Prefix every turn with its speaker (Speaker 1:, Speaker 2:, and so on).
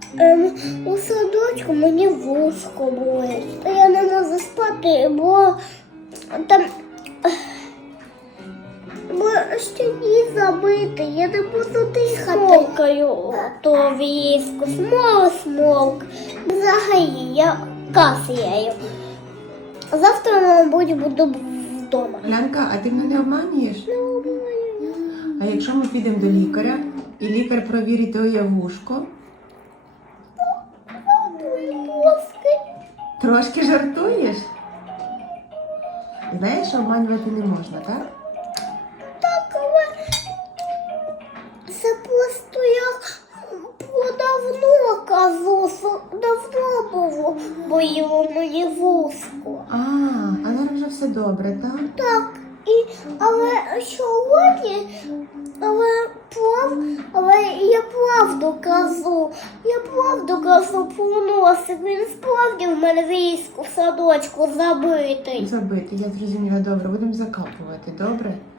Speaker 1: У садочку мені вушко болить. Та я не можу спати, бо там щодні забити. Я не можу дихати. Смолкаю то віску, смолк. Взагалі, я кашляю. Завтра, мабуть, буду вдома.
Speaker 2: Лянка, а ти мене обманюєш? А якщо ми підемо до лікаря, і лікар провірить твоє вушко? Трошки жартуєш? Знаєш, що обманювати не можна, так?
Speaker 1: Так, але це просто я давно кажу, що давно боліло мені вушко.
Speaker 2: А зараз вже все добре, так?
Speaker 1: Так, але сьогодні, але я правду кажу, про носик, він справді в мене війську в садочку забитий.
Speaker 2: Забити, я зрозуміла, добре, будемо закапувати, добре?